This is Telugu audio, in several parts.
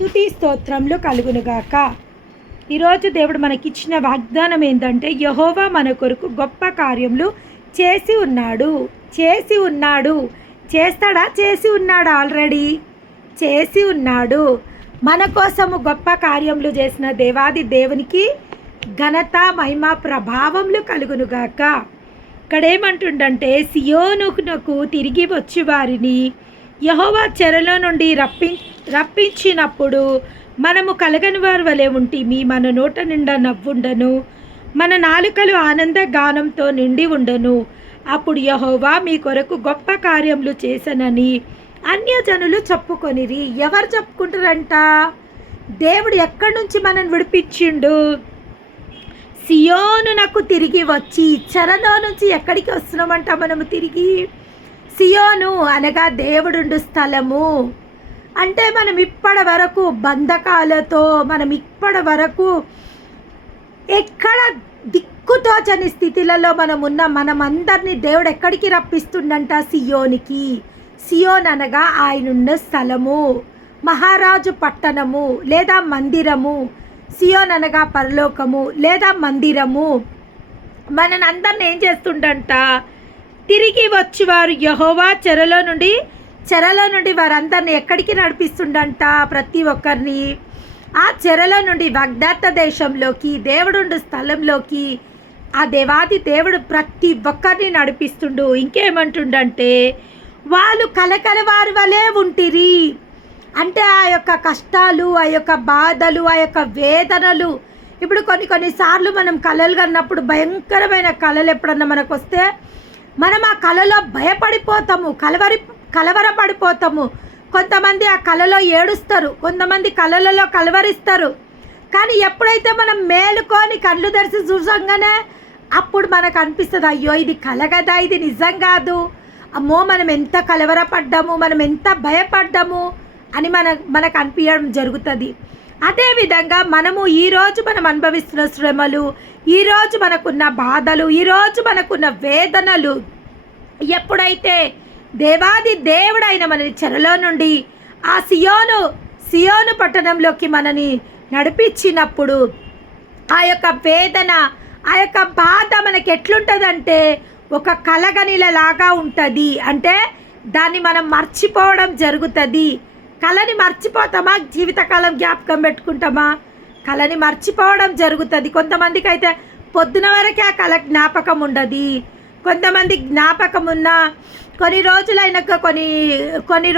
స్తుతి స్తోత్రములు కలుగునుగాక. ఈరోజు దేవుడు మనకిచ్చిన వాగ్దానం ఏంటంటే, యెహోవా మన కొరకు గొప్ప కార్యములు చేసి ఉన్నాడు. చేస్తాడా? చేసి ఉన్నాడు. ఆల్రెడీ చేసి ఉన్నాడు. మన కోసము గొప్ప కార్యములు చేసిన దేవాది దేవునికి ఘనత, మహిమ, ప్రభావములు కలుగునుగాక. ఇక్కడ ఏమంటుండంటే, సియోనునకు తిరిగి వచ్చి వారిని యెహోవా చెరలో నుండి రప్పించినప్పుడు మనము కలగని వారి వలె ఉంటిమి. మన నోట నిండా నవ్వుండను, మన నాలుకలు ఆనంద గానంతో నిండి ఉండను. అప్పుడు యెహోవా మీ కొరకు గొప్ప కార్యములు చేసనని అన్యజనులు చెప్పుకొనిరి. ఎవరు చెప్పుకుంటారంట? దేవుడు ఎక్కడి నుంచి మనల్ని విడిపించిండు? సియోనునకు తిరిగి వచ్చి. చెరలో నుంచి ఎక్కడికి వస్తున్నామంట మనము తిరిగి? సియోను అనగా దేవుడుండు స్థలము. అంటే మనం ఇప్పటి వరకు బంధకాలతో, మనం ఇప్పటి వరకు ఎక్కడ దిక్కుతోచని స్థితిలలో మనమందరినీ దేవుడు ఎక్కడికి రప్పిస్తుండంట? సియోనికి. సియోన్ అనగా ఆయనున్న స్థలము, మహారాజు పట్టణము లేదా మందిరము. సియోన్ అనగా పరలోకము లేదా మందిరము. మనని అందరిని ఏం చేస్తుండంట? తిరిగి వచ్చి వారు యెహోవా చెరలో నుండి వారందరిని ఎక్కడికి నడిపిస్తుండంట? ప్రతి ఒక్కరిని ఆ చెరలో నుండి వాగ్దాత దేశంలోకి, దేవుడుండు స్థలంలోకి ఆ దేవాది దేవుడు ప్రతి ఒక్కరిని నడిపిస్తుండు. ఇంకేమంటుండంటే, వాళ్ళు కలకలవారి వలె ఉంటిరి. అంటే ఆ యొక్క కష్టాలు, ఆ యొక్క బాధలు, ఆ యొక్క వేదనలు. ఇప్పుడు కొన్నిసార్లు మనం కలలు కన్నప్పుడు, భయంకరమైన కలలు ఎప్పుడన్నా మనకు వస్తే మనం ఆ కలలో భయపడిపోతాము, కలవరపడిపోతాము. కొంతమంది ఆ కలలో ఏడుస్తారు, కొంతమంది కలలలో కలవరిస్తారు. కానీ ఎప్పుడైతే మనం మేలుకొని కళ్ళు తెరిచి చూసంగానే అప్పుడు మనకు అనిపిస్తుంది, అయ్యో ఇది కల కదా, ఇది నిజం కాదు, అమ్మో మనం ఎంత కలవరపడ్డాము, మనం ఎంత భయపడ్డాము అని మనకు అనిపించడం జరుగుతుంది. అదేవిధంగా మనము ఈరోజు మనం అనుభవిస్తున్న శ్రమలు, ఈరోజు మనకున్న బాధలు, ఈరోజు మనకున్న వేదనలు ఎప్పుడైతే దేవాది దేవుడైన మనని చెరలో నుండి ఆ సియోను పట్టణంలోకి మనని నడిపించినప్పుడు ఆ యొక్క వేదన, ఆ యొక్క బాధ మనకి ఎట్లుంటుందంటే ఒక కలగనిలాగా ఉంటుంది. అంటే దాన్ని మనం మర్చిపోవడం జరుగుతుంది. కళని మర్చిపోతామా? జీవితకాలం జ్ఞాపకం పెట్టుకుంటామా? కళని మర్చిపోవడం జరుగుతుంది. కొంతమందికి అయితే పొద్దున వరకే ఆ కళ జ్ఞాపకం ఉండదు. కొంతమంది జ్ఞాపకం ఉన్న కొన్ని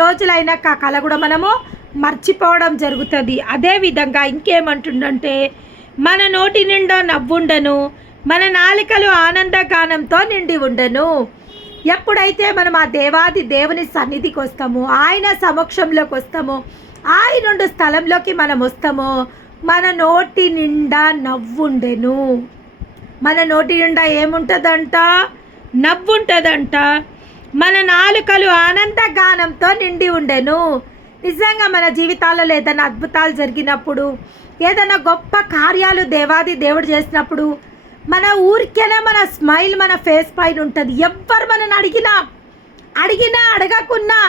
రోజులైనాక ఆ కళ కూడా మనము మర్చిపోవడం జరుగుతుంది. అదేవిధంగా ఇంకేమంటుండంటే, మన నోటి నిండా నవ్వుండను, మన నాలుకలు ఆనందగానంతో నిండి ఉండను. ఎప్పుడైతే మనం ఆ దేవాది దేవుని సన్నిధికి వస్తామో, ఆయన సమక్షంలోకి వస్తామో, ఆయనుండు స్థలంలోకి మనం వస్తామో, మన నోటి నిండా నవ్వుండెను. మన నోటి నిండా ఏముంటుందంట? నవ్వుంటుందంట. మన నాలుకలు ఆనందగానంతో నిండి ఉండెను. నిజంగా మన జీవితాలలో ఏదైనా అద్భుతాలు జరిగినప్పుడు, ఏదైనా గొప్ప కార్యాలు దేవాది దేవుడు చేసినప్పుడు మన ఊరికేనే మన స్మైల్ మన ఫేస్ పైన ఉంటుంది. ఎవ్వరు మనని అడిగినా అడగకున్నా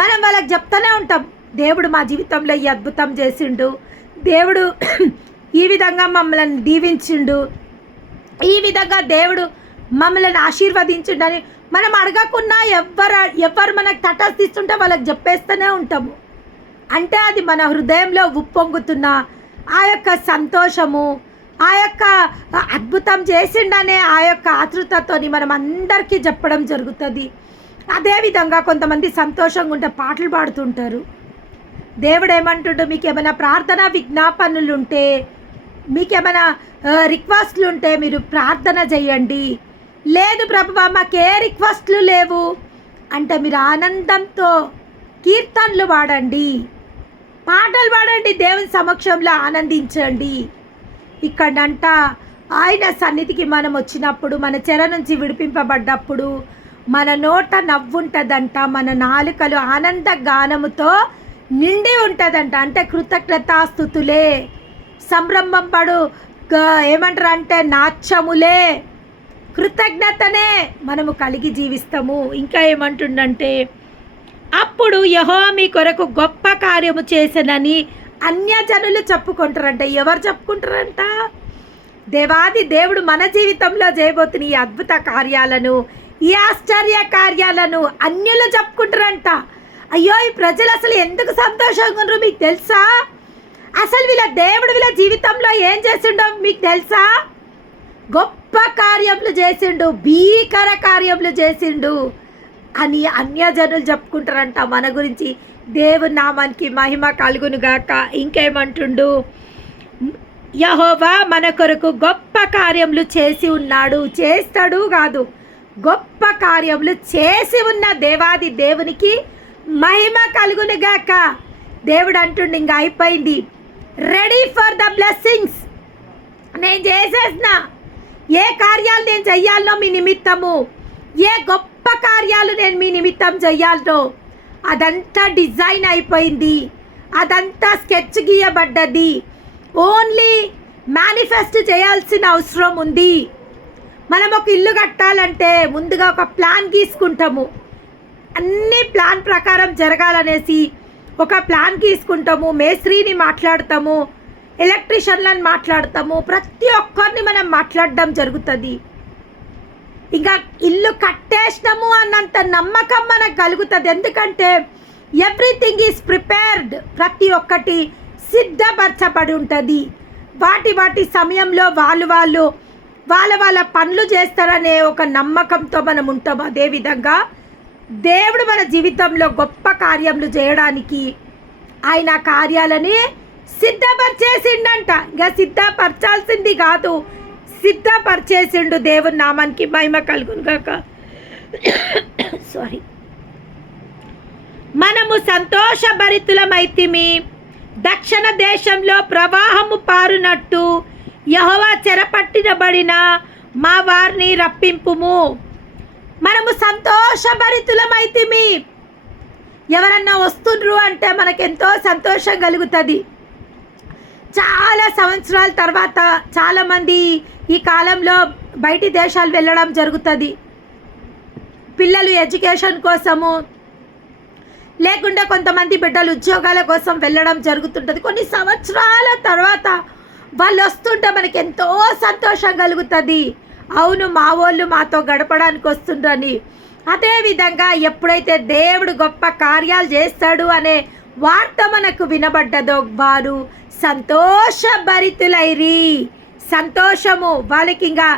మనం వాళ్ళకి చెప్తూనే ఉంటాం, దేవుడు మా జీవితంలో ఈ అద్భుతం చేసిండు, దేవుడు ఈ విధంగా మమ్మల్ని దీవించిండు, ఈ విధంగా దేవుడు మమ్మల్ని ఆశీర్వదించిండని మనం అడగకున్నా ఎవరు మనకు తటస్థిస్తుంటే వాళ్ళకి చెప్పేస్తూనే ఉంటాము. అంటే అది మన హృదయంలో ఉప్పొంగుతున్న ఆ యొక్క సంతోషము, ఆ యొక్క అద్భుతం చేసిండనే ఆ యొక్క ఆతృతతోని మనం అందరికీ చెప్పడం జరుగుతుంది. అదేవిధంగా కొంతమంది సంతోషంగా ఉంటే పాటలు పాడుతుంటారు. దేవుడు ఏమంటుండో, మీకు ఏమైనా ప్రార్థన విజ్ఞాపనలు ఉంటే, మీకేమైనా రిక్వెస్ట్లు ఉంటే మీరు ప్రార్థన చేయండి. లేదు ప్రభువా మాకే రిక్వెస్ట్లు లేవు అంటే మీరు ఆనందంతో కీర్తనలు పాడండి, పాటలు పాడండి, దేవుని సమక్షంలో ఆనందించండి. ఇక్కడంట ఆయన సన్నిధికి మనం వచ్చినప్పుడు, మన చెర నుంచి విడిపింపబడ్డప్పుడు మన నోట నవ్వుంటుందంట, మన నాలుకలు ఆనంద గానముతో నిండి ఉంటుందంట. అంటే కృతజ్ఞతాస్తుతులే, సంభ్రమం పడు ఏమంటారు అంటే నాట్యములే, కృతజ్ఞతనే మనము కలిగి జీవిస్తాము. ఇంకా ఏమంటుండంటే, అప్పుడు యెహోవా మీ కొరకు గొప్ప కార్యము చేసెనని అన్యజనులు చెప్పుకుంటారంట. ఎవరు చెప్పుకుంటారంట? దేవాది దేవుడు మన జీవితంలో చేయబోతున్న ఈ అద్భుత కార్యాలను, ఈ ఆశ్చర్య కార్యాలను అన్యులు చెప్పుకుంటారంట. అయ్యో, ఈ ప్రజలు అసలు ఎందుకు సంతోషంగా ఉన్నారు మీకు తెలుసా? అసలు వీళ్ళ దేవుడు వీళ్ళ జీవితంలో ఏం చేసిండో మీకు తెలుసా? గొప్ప కార్యములు చేసిండు, భీకర కార్యములు చేసిండు అని అన్యజనులు చెప్పుకుంటారంట మన గురించి. దేవుని నామానికి మహిమ కలుగునుగాక. ఇంకేమంటుండు? యెహోవా మన కొరకు గొప్ప కార్యములు చేసి ఉన్నాడు. చేస్తాడు కాదు, గొప్ప కార్యములు చేసి ఉన్న దేవాది దేవునికి మహిమ కలుగునుగాక. దేవుడు అంటుండు, ఇంకా అయిపోయింది, రెడీ ఫర్ ద బ్లెస్సింగ్స్. నేను చేసేసిన ఏ కార్యాలు నేను చెయ్యాలనో మీ నిమిత్తము, ఏ గొప్ప కార్యాలు నేను మీ నిమిత్తం చెయ్యాలనో అదంతా డిజైన్ అయిపోయింది, అదంతా స్కెచ్ గీయబడ్డది. ఓన్లీ మేనిఫెస్ట్ చేయాల్సిన అవసరం ఉంది. మనం ఒక ఇల్లు కట్టాలంటే ముందుగా ఒక ప్లాన్ గీసుకుంటాము. అన్ని ప్లాన్ ప్రకారం జరగాలనేసి ఒక ప్లాన్ గీసుకుంటాము. మేస్త్రీని మాట్లాడతాము, ఎలక్ట్రీషియన్లను మాట్లాడతాము, ప్రతి ఒక్కరిని మనం మాట్లాడడం జరుగుతుంది. ఇంకా ఇల్లు కట్టేసినాము అన్నంత నమ్మకం మనకు కలుగుతుంది. ఎందుకంటే ఎవ్రీథింగ్ ఈజ్ ప్రిపేర్డ్, ప్రతి ఒక్కటి సిద్ధపరచబడి ఉంటుంది. వాటి సమయంలో వాళ్ళ పనులు చేస్తారనే ఒక నమ్మకంతో మనం ఉంటాం. అదేవిధంగా దేవుడు మన జీవితంలో గొప్ప కార్యములు చేయడానికి ఆయన కార్యాలని సిద్ధపరిచేసిండంట. ఇంకా సిద్ధపరచాల్సింది కాదు, సిద్ధపరిచేసిండు. దేవుని నామానికి మహిమ కలుగునుగాక. సారీ. మనము సంతోషభరితులమైతిమి, దక్షిణ దేశంలో ప్రవాహము పారునట్టు యెహోవా చెరపట్టినబడిన మా వారిని రప్పింపుము. మనము సంతోషభరితులమైతిమి. ఎవరన్నా వస్తుండ్రు అంటే మనకెంతో సంతోషం కలుగుతుంది. చాలా సంవత్సరాల తర్వాత చాలామంది ఈ కాలంలో బయటి దేశాలు వెళ్ళడం జరుగుతుంది. పిల్లలు ఎడ్యుకేషన్ కోసము, లేకుంటే కొంతమంది బిడ్డలు ఉద్యోగాల కోసం వెళ్ళడం జరుగుతుంటుంది. కొన్ని సంవత్సరాల తర్వాత వాళ్ళు వస్తుంటే మనకి ఎంతో సంతోషం కలుగుతుంది. అవును, మా వాళ్ళు మాతో గడపడానికి వస్తుండ్రని. అదేవిధంగా ఎప్పుడైతే దేవుడు గొప్ప కార్యాలు చేస్తాడు అనే వార్త మనకు వినబడ్డదో వారు సంతోషభరితులైరి. సంతోషము వాళ్ళకి ఇంకా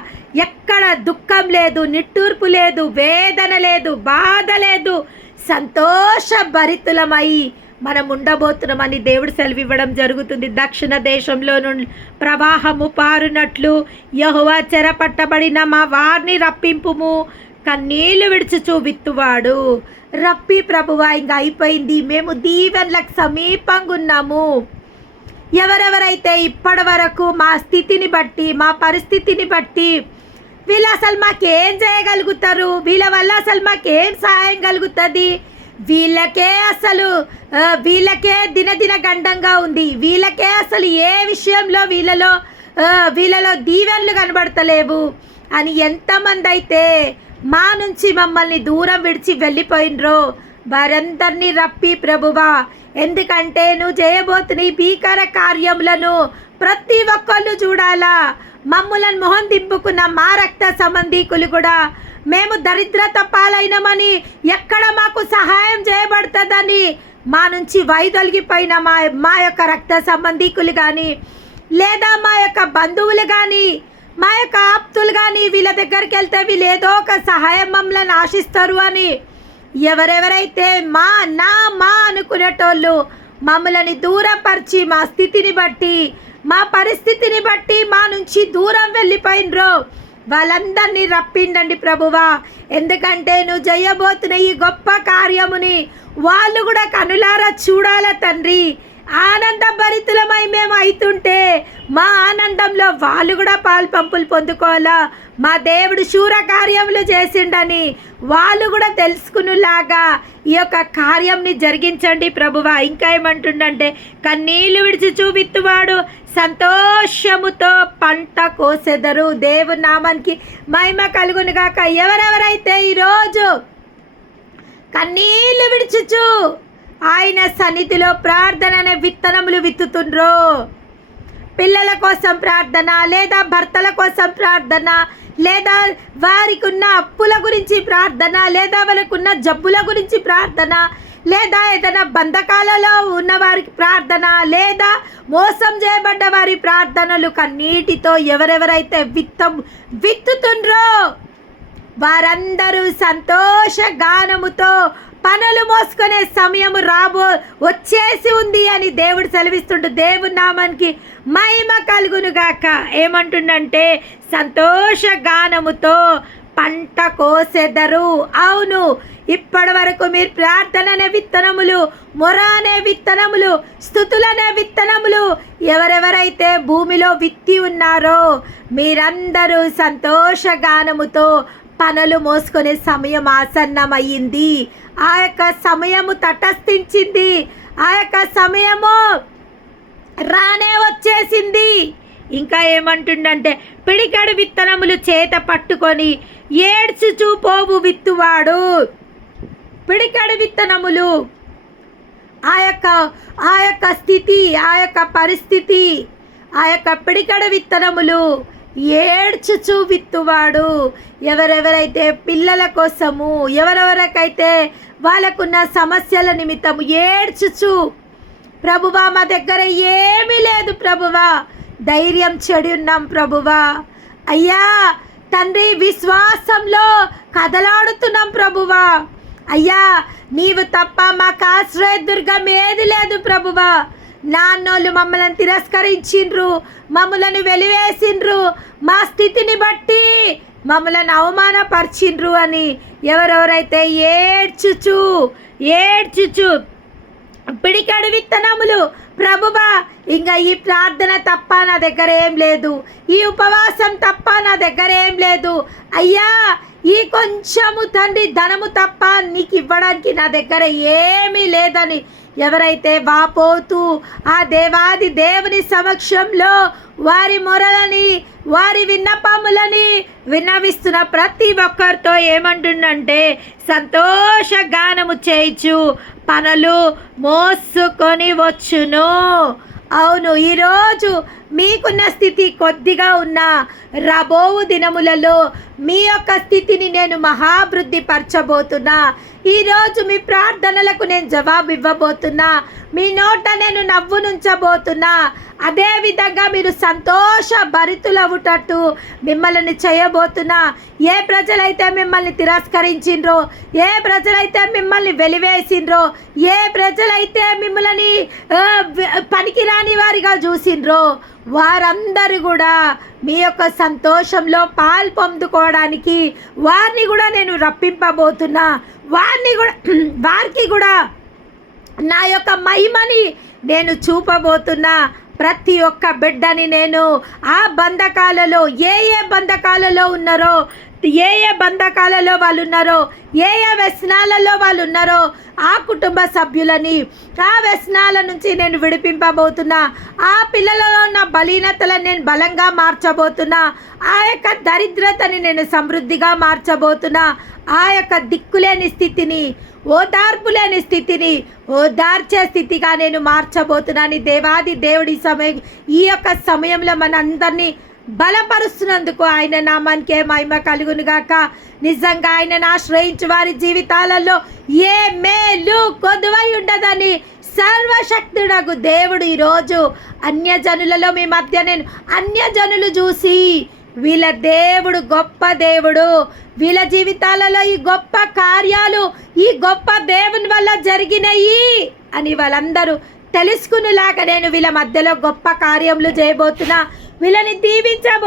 ఎక్కడ దుఃఖం లేదు, నిట్టూర్పు లేదు, వేదన లేదు, బాధ లేదు. సంతోషభరితులమై మనం ఉండబోతున్నామని దేవుడు సెలవివ్వడం జరుగుతుంది. దక్షిణ దేశంలో నుండి ప్రవాహము పారునట్లు యెహోవా చెరపట్టబడిన మా వారిని రప్పింపుము. కన్నీళ్లు విడిచుచూ విత్తువాడు. రప్పి ప్రభువా, ఇంకా అయిపోయింది, మేము దీవెనలకు సమీపంగా ఉన్నాము. ఎవరెవరైతే ఇప్పటి వరకు మా స్థితిని బట్టి, మా పరిస్థితిని బట్టి వీళ్ళు అసలు మాకేం చేయగలుగుతారు, వీళ్ళ వల్ల అసలు మాకేం సహాయం కలుగుతుంది, వీళ్ళకే దినదిన గండంగా ఉంది, వీళ్ళకే అసలు ఏ విషయంలో వీళ్ళలో దీవెనలు కనబడతలేవు అని ఎంతమంది అయితే మా నుంచి మమ్మల్ని దూరం విడిచి వెళ్ళిపోయినరో వారందరినీ రప్పి ప్రభువా. ఎందుకంటే నువ్వు చేయబోతున్న ఈ భీకర కార్యములను ప్రతి ఒక్కళ్ళు చూడాలా. మమ్ములను మొహం దింపుకున్న మా రక్త సంబంధీకులు కూడా మేము దరిద్రత పాలైనమని, ఎక్కడ మాకు సహాయం చేయబడుతుందని మా నుంచి వైదొలిగిపోయిన మా యొక్క రక్త సంబంధీకులు కానీ, లేదా మా యొక్క బంధువులు కానీ, మా యొక్క ఆప్తులు కానీ వీళ్ళ దగ్గరికి వెళ్తే వీళ్ళు ఏదో ఒక సహాయం మమ్మల్ని ఆశిస్తారు అని ఎవరెవరైతే మా అనుకునేటోళ్ళు మమ్మల్ని దూరపరిచి మా స్థితిని బట్టి, మా పరిస్థితిని బట్టి మా నుంచి దూరం వెళ్ళిపోయినరో వాళ్ళందరినీ రప్పిండండి ప్రభువా. ఎందుకంటే నువ్వు చేయబోతున్న ఈ గొప్ప కార్యముని వాళ్ళు కూడా కనులారా చూడాల తండ్రి. ఆనందభరితులమై మేము అవుతుంటే మా ఆనందంలో వాళ్ళు కూడా పాలు పంపులు పొందుకోవాలా. మా దేవుడు శూర కార్యములు చేసిండని వాళ్ళు కూడా తెలుసుకునేలాగా ఈ యొక్క కార్యంని జరిగించండి ప్రభువా. ఇంకా ఏమంటుండంటే కన్నీళ్లు విడిచి చూవిత్తువాడు సంతోషముతో పంట కోసెదరు. దేవుని నామానికి మహిమ కలుగునుగాక. ఎవరెవరైతే ఈరోజు కన్నీళ్లు విడిచుచు ఆయన సన్నిధిలో ప్రార్థన అనే విత్తనములు విత్తుతుండ్రు. పిల్లల కోసం ప్రార్థన, లేదా భర్తల కోసం ప్రార్థన, లేదా వారికి ఉన్న అప్పుల గురించి ప్రార్థన, లేదా వాళ్ళకున్న జబ్బుల గురించి ప్రార్థన, లేదా ఏదైనా బంధకాలలో ఉన్న వారికి ప్రార్థన, లేదా మోసం చేయబడ్డ వారి ప్రార్థనలు కన్నీటితో ఎవరెవరైతే విత్తుతుండ్రో వారందరూ సంతోష గానముతో పనులు మోసుకునే సమయము వచ్చేసి ఉంది అని దేవుడు సెలవిస్తుండు. దేవుని నామానికి మహిమ కలుగును గాక. ఏమంటుండంటే సంతోష గానముతో పంట కోసెదరు. అవును, ఇప్పటి వరకు మీరు ప్రార్థన అనే విత్తనములు, మొర అనే విత్తనములు, స్తుతులనే విత్తనములు ఎవరెవరైతే భూమిలో విత్తి ఉన్నారో మీరందరూ సంతోష గానముతో పనులు మోసుకునే సమయం ఆసన్నమయ్యింది. ఆ యొక్క సమయము తటస్థించింది. ఆ యొక్క సమయము రానే వచ్చేసింది. ఇంకా ఏమంటుండంటే పిడికెడు విత్తనములు చేత పట్టుకొని ఏడ్చుచూ పోవు విత్తువాడు. పిడికెడు విత్తనములు, ఆ యొక్క స్థితి, ఆ యొక్క పరిస్థితి, ఆ యొక్క పిడికెడు విత్తనములు ఏడ్చుచూ విత్తువాడు. ఎవరెవరైతే పిల్లల కోసము, ఎవరెవరికైతే వాళ్ళకున్న సమస్యల నిమిత్తము ఏడ్చుచు, ప్రభువా మా దగ్గర ఏమీ లేదు ప్రభువా, ధైర్యం చెడి ఉన్నాం ప్రభువా, అయ్యా తండ్రి విశ్వాసంలో కదలాడుతున్నాం ప్రభువా, అయ్యా నీవు తప్ప మాకు ఆశ్రయదుర్గం ఏది లేదు ప్రభువా, నాన్నోళ్ళు మమ్మల్ని తిరస్కరించిండ్రు, మమ్మలను వెలివేసిండ్రు, మా స్థితిని బట్టి మమ్మలను అవమానపరిచిండ్రు అని ఎవరెవరైతే ఏడ్చుచు పిడికెడు విత్తనములు, ప్రభువా ఇంకా ఈ ప్రార్థన తప్ప నా దగ్గర ఏం లేదు, ఈ ఉపవాసం తప్ప నా దగ్గర ఏం లేదు, అయ్యా ఈ కొంచెము తండ్రి ధనము తప్ప నీకు ఇవ్వడానికి నా దగ్గర ఏమీ లేదని ఎవరైతే వాపోతూ ఆ దేవాది దేవుని సమక్షంలో వారి మొరలని, వారి విన్నపములని విన్నవిస్తున్న ప్రతి ఒక్కరితో ఏమంటుండంటే సంతోష గానము చేయించు పనులు మోసుకొని వచ్చును. అవును, ఈరోజు మీకున్న స్థితి కొద్దిగా ఉన్న రాబోవు దినములలో మీ యొక్క స్థితిని నేను మహాభివృద్ధి పరచబోతున్నా. ఈరోజు మీ ప్రార్థనలకు నేను జవాబు ఇవ్వబోతున్నా. మీ నోట నేను నవ్వునుంచబోతున్నా. అదేవిధంగా మీరు సంతోష భరితులవుటట్టు మిమ్మల్ని చేయబోతున్నా. ఏ ప్రజలైతే మిమ్మల్ని తిరస్కరించిండ్రో, ఏ ప్రజలైతే మిమ్మల్ని వెలివేసిండ్రో, ఏ ప్రజలైతే మిమ్మల్ని పనికిరాని వారిగా చూసిండ్రో వారందరూ కూడా మీ యొక్క సంతోషంలో పాలు పొందుకోవడానికి వారిని కూడా నేను రప్పింపబోతున్నా. వారికి కూడా నా యొక్క మహిమని నేను చూపబోతున్నా. ప్రతి ఒక్క బిడ్డని నేను ఆ బంధకాలలో ఏ బంధకాలలో ఉన్నారో, ఏ బంధకాలలో వాళ్ళు ఉన్నారో, ఏ వ్యసనాలలో వాళ్ళు ఉన్నారో ఆ కుటుంబ సభ్యులని ఆ వ్యసనాల నుంచి నేను విడిపింపబోతున్నా. ఆ పిల్లలలో ఉన్న బలీనతలను నేను బలంగా మార్చబోతున్నా. ఆ యొక్క దరిద్రతని నేను సమృద్ధిగా మార్చబోతున్నా. ఆ యొక్క దిక్కులేని స్థితిని, ఓదార్పు లేని స్థితిని ఓదార్చే స్థితిగా నేను మార్చబోతున్నాను. దేవాది దేవుడి ఈ యొక్క సమయంలో మన అందరినీ బలపరుస్తున్నందుకు ఆయన నామానికే మహిమ కలుగును గాక. నిజంగా ఆయనను ఆశ్రయించు వారి జీవితాలలో ఏ మేలు కొదువై ఉండదని సర్వశక్తుడగు దేవుడు ఈరోజు అన్యజనులలో మీ మధ్య నేను అన్యజనులు చూసి వీళ్ళ దేవుడు గొప్ప దేవుడు, వీళ్ళ జీవితాలలో ఈ గొప్ప కార్యాలు ఈ గొప్ప దేవుని వల్ల జరిగినాయి అని వాళ్ళందరూ తెలుసుకునేలాగా నేను వీళ్ళ మధ్యలో గొప్ప కార్యములు చేయబోతున్నా. వీళ్ళని దీవించబో